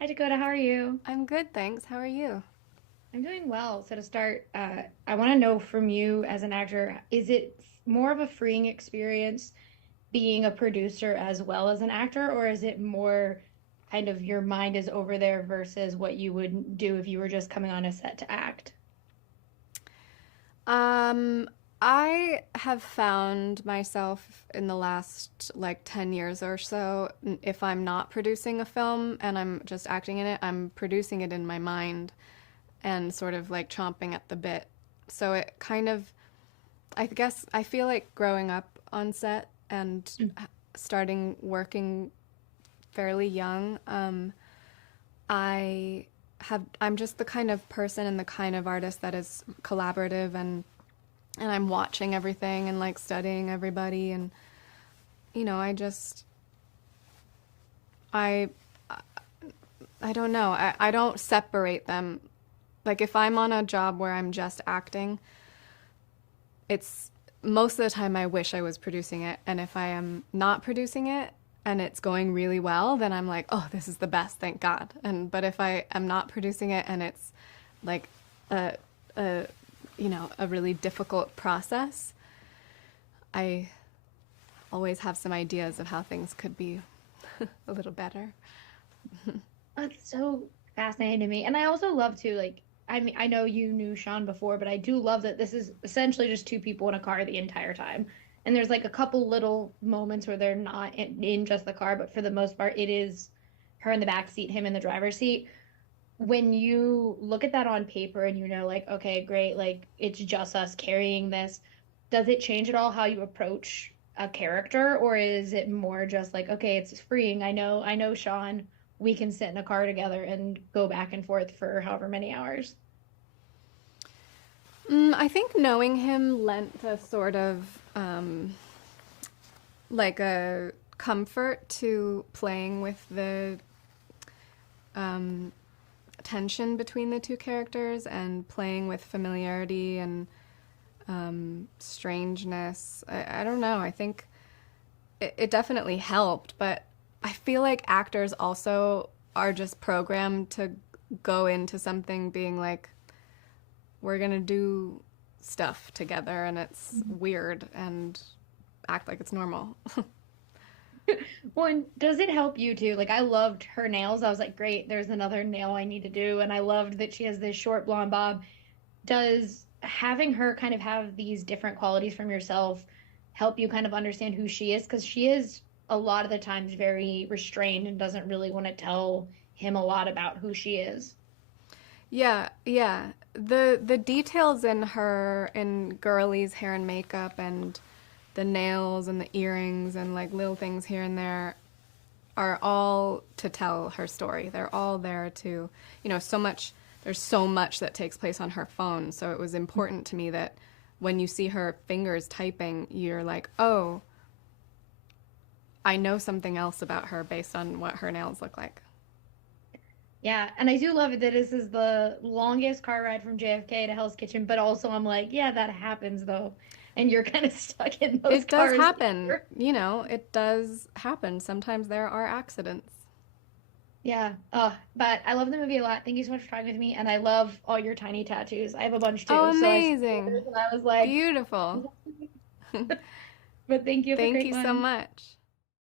Hi Dakota, how are you? I'm good, thanks. How are you? I'm doing well. So to start, I want to know from you as an actor, is it more of a freeing experience being a producer as well as an actor, or is it more kind of your mind is over there versus what you would do if you were just coming on a set to act? Um, I have found myself in the last like 10 years or so, if I'm not producing a film and I'm just acting in it, I'm producing it in my mind and sort of like chomping at the bit. So it kind of, I guess, I feel like growing up on set and starting working fairly young, I'm just the kind of person and the kind of artist that is collaborative and I'm watching everything and like studying everybody and I just I I don't know. I don't separate them. Like if I'm on a job where I'm just acting, it's most of the time I wish I was producing it, and if I am not producing it and it's going really well, then I'm like, "Oh, this is the best, thank God." And but if I am not producing it and it's like a a a really difficult process, I always have some ideas of how things could be a little better. That's so fascinating to me. And I also love to I mean, I know you knew Sean before, but I do love that this is essentially just two people in a car the entire time. And there's like a couple little moments where they're not in just the car, but for the most part, it is her in the back seat, him in the driver's seat. When you look at that on paper and you know, like, okay, great, like it's just us carrying this, does it change at all how you approach a character, or is it more just like, okay, it's freeing. I know Sean, we can sit in a car together and go back and forth for however many hours. I think knowing him lent a sort of like a comfort to playing with the um, tension between the two characters and playing with familiarity and strangeness. I don't know. I think it definitely helped, but I feel like actors also are just programmed to go into something being like, we're gonna do stuff together and it's weird and act like it's normal. Well, and does it help you too? Like I loved her nails. I was like, great, there's another nail I need to do. And I loved that she has this short blonde bob. Does having her kind of have these different qualities from yourself help you kind of understand who she is? Because she is a lot of the times very restrained and doesn't really want to tell him a lot about who she is. Yeah, yeah. The details in her in Girlie's hair and makeup and the nails and the earrings and like little things here and there are all to tell her story. They're all there to, so much there's so much that takes place on her phone. So it was important to me that when you see her fingers typing, you're like, "Oh, I know something else about her based on what her nails look like." Yeah, and I do love it that this is the longest car ride from JFK to Hell's Kitchen, but also I'm like, yeah, that happens though. And you're kind of stuck in those It does cars happen, together. it does happen. Sometimes there are accidents. Yeah. But I love the movie a lot. Thank you so much for talking with me. And I love all your tiny tattoos. I have a bunch Oh, too. So I saw yours amazing. and I was like, Beautiful. but thank you. Have a Thank great you so one. much.